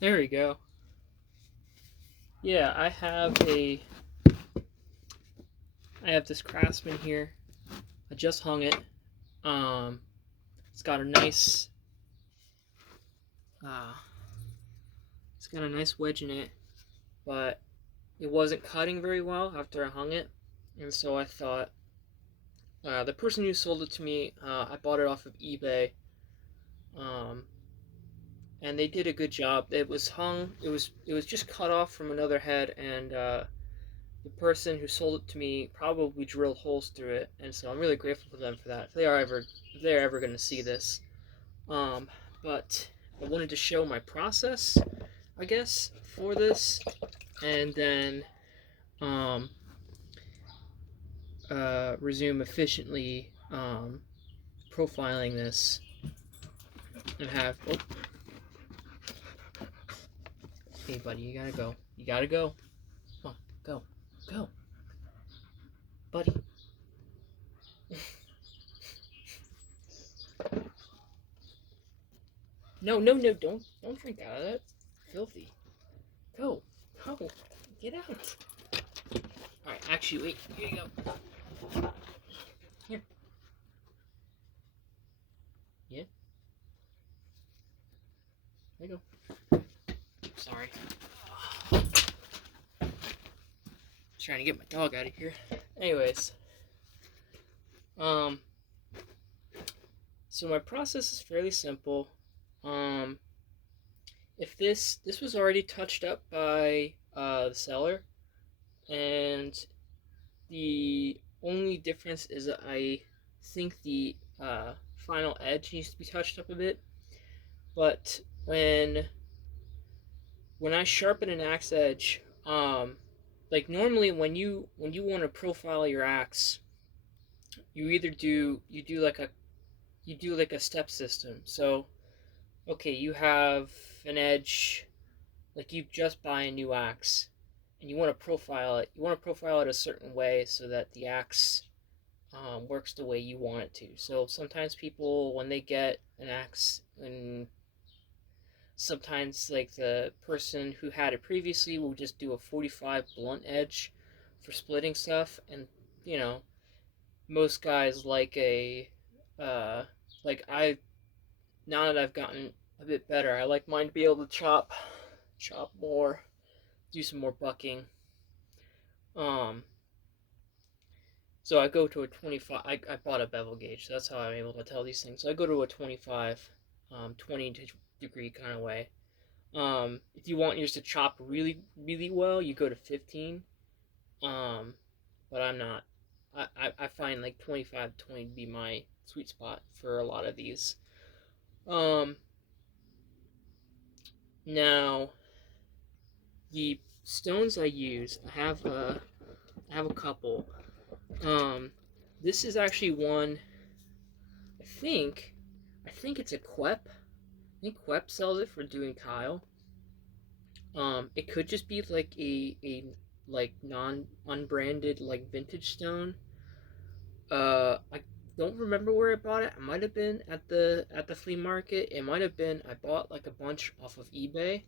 There we go. Yeah, I have this craftsman here. I just hung it. Um, it's got a nice uh, it's got a nice wedge in it, but it wasn't cutting very well after I hung it, and so I thought the person who sold it to me, I bought it off of eBay, um, and they did a good job. It was hung. It was just cut off from another head, and the person who sold it to me probably drilled holes through it, and so I'm really grateful to them for that. If they're ever going to see this, um, but I wanted to show my process, I guess, for this, and then um, resume efficiently profiling this and have. Oh, hey, buddy, you gotta go. You gotta go. Come on, go, go, buddy. No, no, no! Don't drink out of that. It's filthy. Go, go, get out. All right, actually, wait. Here you go. Here. Yeah, there you go. Sorry. Trying to get my dog out of here. Anyways, um, so my process is fairly simple. Um, if this was already touched up by the seller, and the only difference is that I think the final edge needs to be touched up a bit. But when I sharpen an axe edge, like normally when you want to profile your axe, you do like a step system. So okay, you have an edge, like you just buy a new axe, and you want to profile it. You want to profile it a certain way so that the axe works the way you want it to. So sometimes people, when they get an axe, and sometimes like the person who had it previously will just do a 45 blunt edge for splitting stuff, and you know most guys like a uh, like I now that I've gotten a bit better, I like mine to be able to chop more, do some more bucking. Um, so I go to a 25. I bought a bevel gauge, so that's how I'm able to tell these things. So I go to a 25, 20 degree kind of way. If you want yours to chop really, really well, you go to 15. Um, but I'm not. I find like 25 to 20 to be my sweet spot for a lot of these. Um, Now the stones I use, I have a couple. Um, this is actually one. I think I think it's a Quep. I think Quep sells it for doing tile. It could just be like a like non unbranded like vintage stone. I don't remember where I bought it. I might have been at the flea market. It might have been I bought like a bunch off of eBay.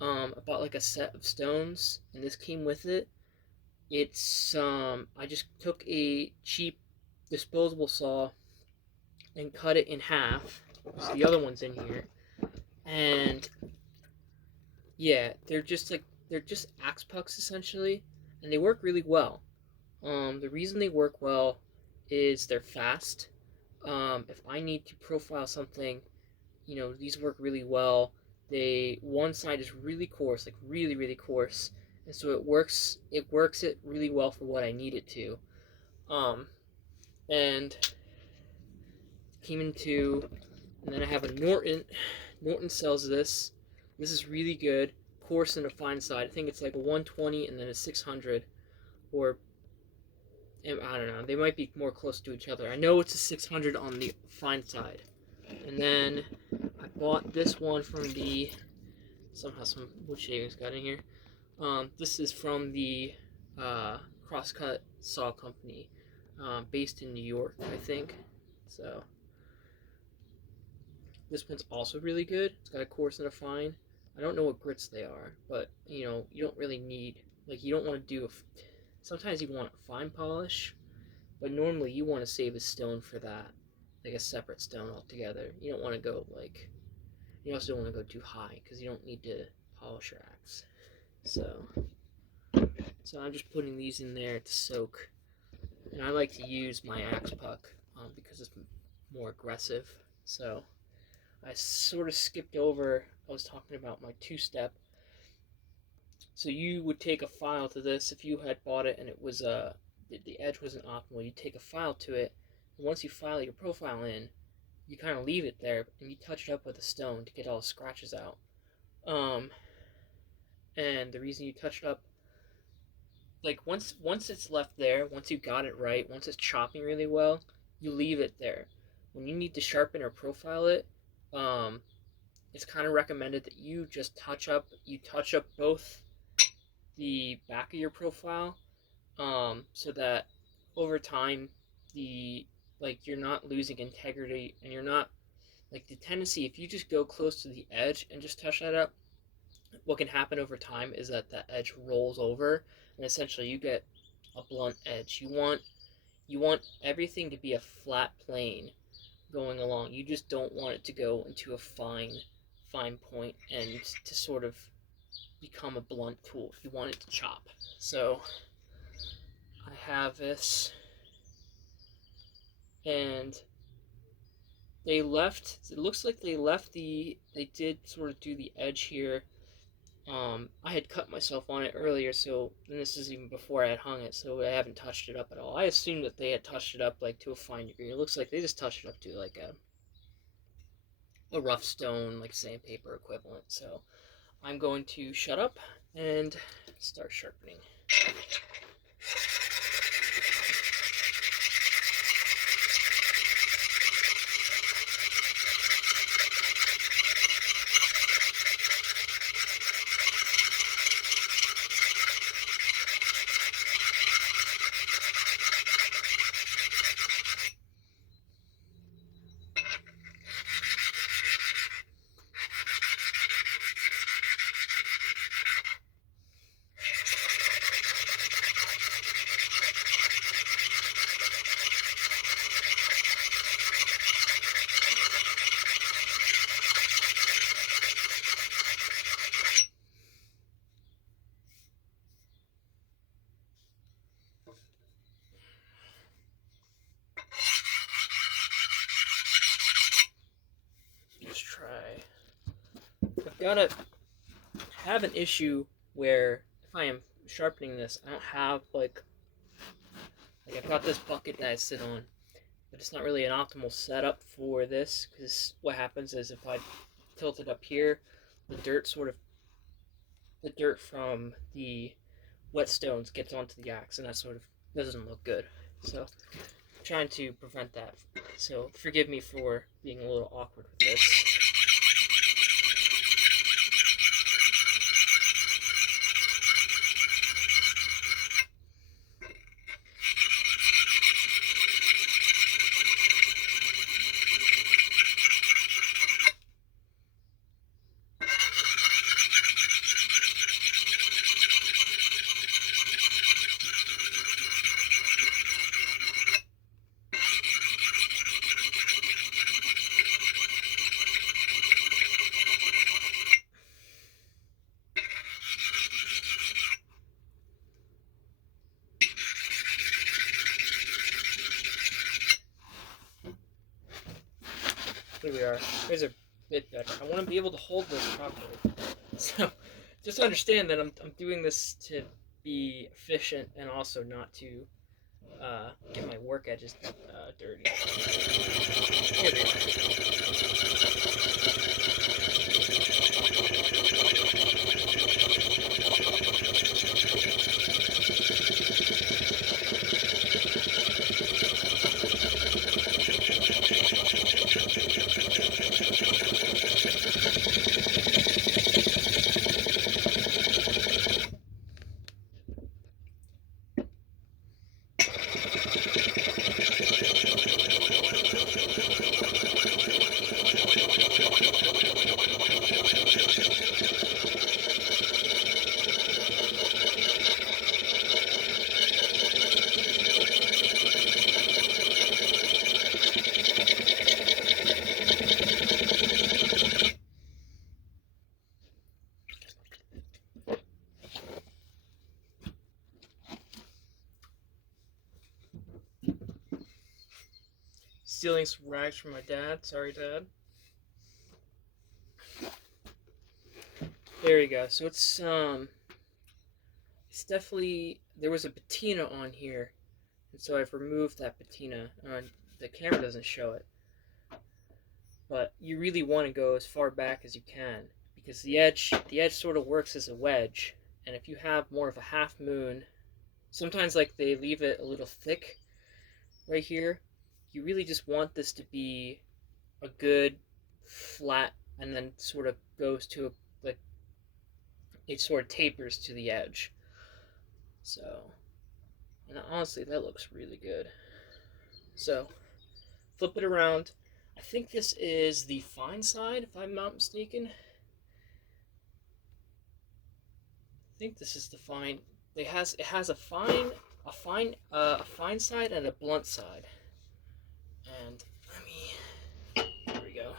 I bought like a set of stones, and this came with it. It's I just took a cheap disposable saw and cut it in half. So the other one's in here, and yeah, they're just axe pucks essentially, and they work really well. The reason they work well is they're fast. If I need to profile something, these work really well. One side is really coarse, like really really coarse, and so it works it really well for what I need it to. Um, and came into, and then I have a Norton. Norton sells this. This is really good, coarse and a fine side. I think it's like a 120 and then a 600, or I don't know. They might be more close to each other. I know it's a 600 on the fine side. And then I bought this one from the, somehow some wood shavings got in here. This is from the Crosscut Saw Company, based in New York, I think. So this one's also really good. It's got a coarse and a fine. I don't know what grits they are, but you know, you don't really need, like, you don't want to do sometimes you want a fine polish, but normally you want to save a stone for that, like a separate stone altogether. You don't want to go like, you also don't want to go too high because you don't need to polish your axe. So I'm just putting these in there to soak, and I like to use my axe puck because it's more aggressive. So I sort of skipped over. I was talking about my two-step. So you would take a file to this if you had bought it and it was the edge wasn't optimal. You take a file to it, and once you file your profile in, you kind of leave it there and you touch it up with a stone to get all the scratches out. And the reason you touch it up, like once it's left there, once you got it right, once it's chopping really well, you leave it there. When you need to sharpen or profile it, it's kind of recommended that you just touch up both the back of your profile, so that over time you're not losing integrity, and you're not, like, the tendency, if you just go close to the edge and just touch that up, what can happen over time is that edge rolls over and essentially you get a blunt edge. You want everything to be a flat plane going along. You just don't want it to go into a fine point and to sort of become a blunt tool. You want it to chop. So I have this, and it looks like they did sort of do the edge here. I had cut myself on it earlier, so, and this is even before I had hung it, so I haven't touched it up at all. I assumed that they had touched it up like to a fine degree. It looks like they just touched it up to like a rough stone, like sandpaper equivalent. So I'm going to shut up and start sharpening. Let's try. I've have an issue where if I am sharpening this, I don't have like I've got this bucket that I sit on, but it's not really an optimal setup for this, because what happens is if I tilt it up here, the dirt from the whetstones gets onto the axe, and that sort of doesn't look good. So I'm trying to prevent that. So forgive me for being a little awkward with this. Here we are. Here's a bit better. I want to be able to hold this properly. So just understand that I'm doing this to be efficient and also not to get my work edges dirty. Here we stealing some rags from my dad. Sorry, Dad. There you go. So it's definitely, there was a patina on here, and so I've removed that patina. The camera doesn't show it, but you really want to go as far back as you can because the edge sort of works as a wedge, and if you have more of a half moon, sometimes like they leave it a little thick right here. You really just want this to be a good flat, and then sort of goes to like it sort of tapers to the edge. So, and honestly, that looks really good. So, flip it around. I think this is the fine side, if I'm not mistaken. I think this is the fine. It has a fine side and a blunt side. And here we go.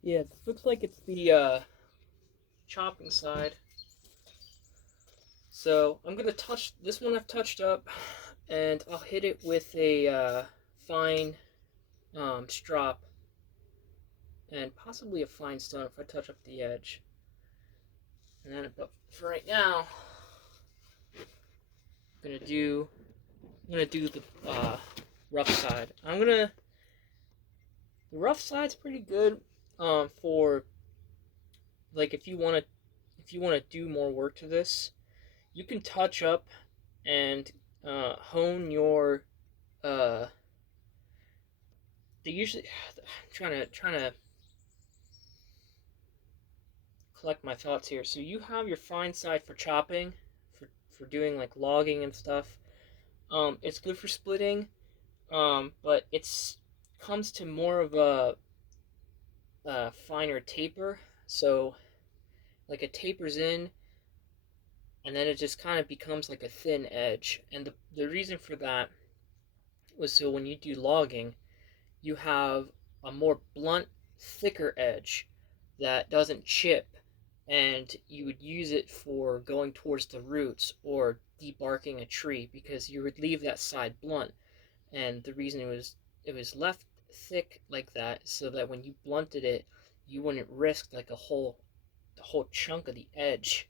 Yeah, it looks like it's the chopping side. So I'm gonna touch this one. I've touched up, and I'll hit it with a fine strop and possibly a fine stone if I touch up the edge. And then, but for right now, I'm gonna do the rough side. The rough side's pretty good for like if you wanna do more work to this, you can touch up and hone your uh they usually I'm trying to collect my thoughts here. So you have your fine side for chopping, for doing like logging and stuff. It's good for splitting, but it's comes to more of a finer taper. So like it tapers in, and then it just kind of becomes like a thin edge. And the reason for that was so when you do logging, you have a more blunt, thicker edge that doesn't chip and you would use it for going towards the roots or debarking a tree, because you would leave that side blunt. And the reason it was left thick like that so that when you blunted it, you wouldn't risk like the whole chunk of the edge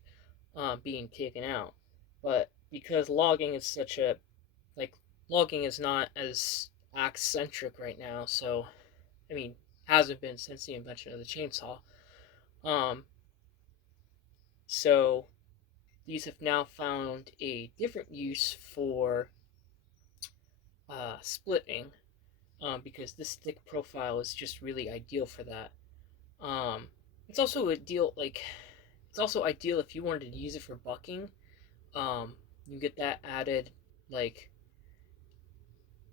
being taken out. But because logging is such a like logging is not as axe centric right now, so I mean hasn't been since the invention of the chainsaw. Um, so these have now found a different use for splitting, because this thick profile is just really ideal for that. Um, it's also ideal it's also ideal if you wanted to use it for bucking. Um, you get that added like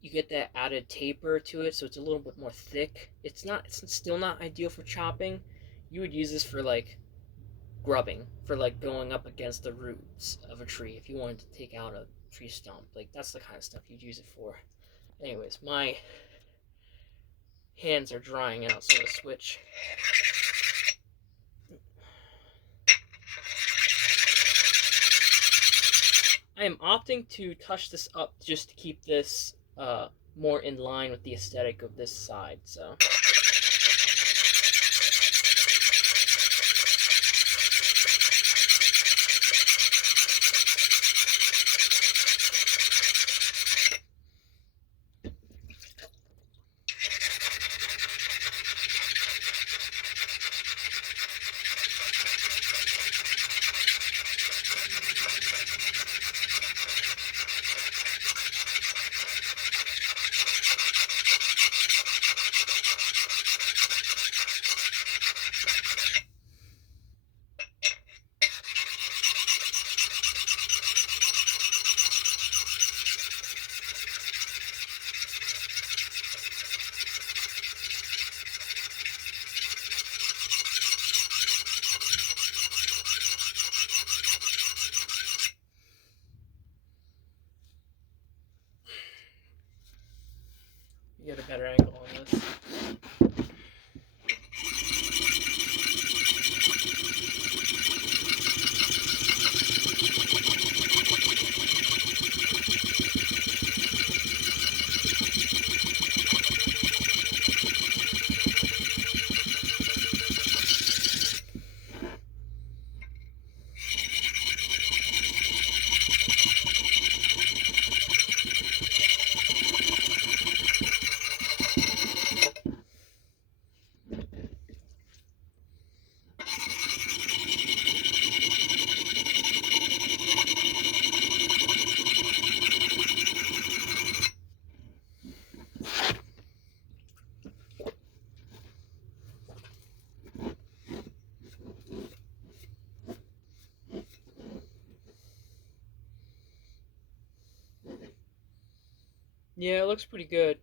you get that added taper to it, so it's a little bit more thick. It's still not ideal for chopping. You would use this for like grubbing, for like going up against the roots of a tree if you wanted to take out a tree stump. Like that's the kind of stuff you'd use it for. Anyways, my hands are drying out, so I'm gonna switch. I am opting to touch this up just to keep this more in line with the aesthetic of this side. So you get a better angle on this. Yeah, it looks pretty good.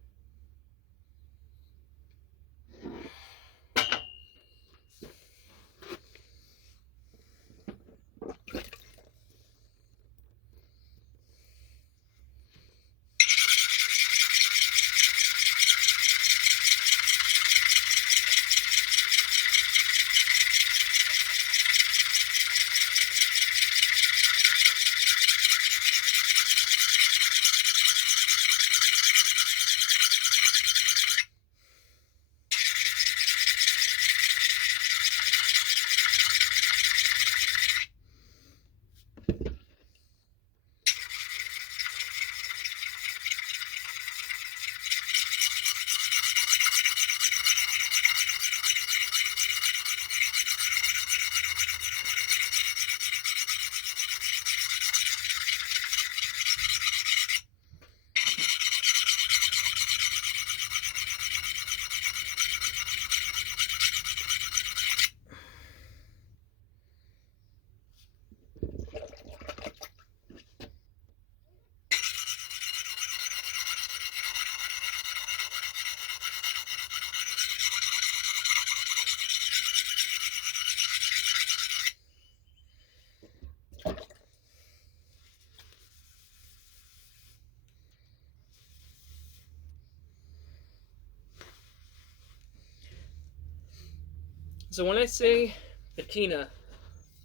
So when I say patina,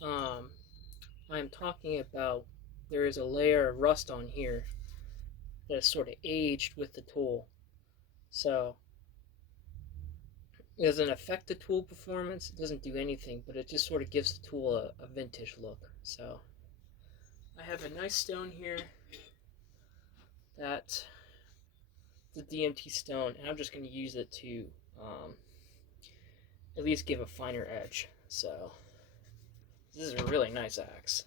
um, I'm talking about there is a layer of rust on here that is sort of aged with the tool. So it doesn't affect the tool performance, it doesn't do anything, but it just sort of gives the tool a vintage look. So I have a nice stone here that the DMT stone, and I'm just going to use it to at least give a finer edge. So this is a really nice axe.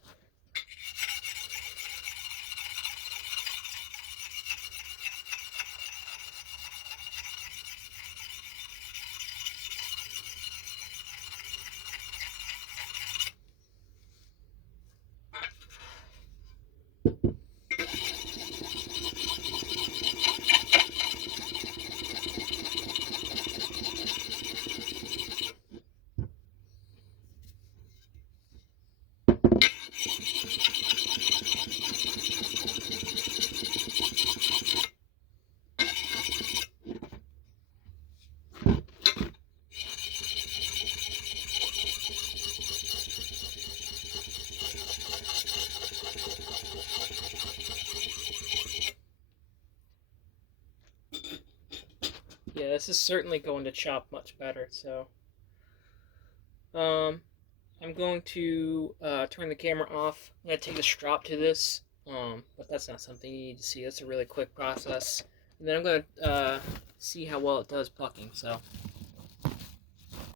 Yeah, this is certainly going to chop much better. So um, I'm going to turn the camera off. I'm going to take a strop to this, but that's not something you need to see. That's a really quick process. And then I'm going to see how well it does plucking. So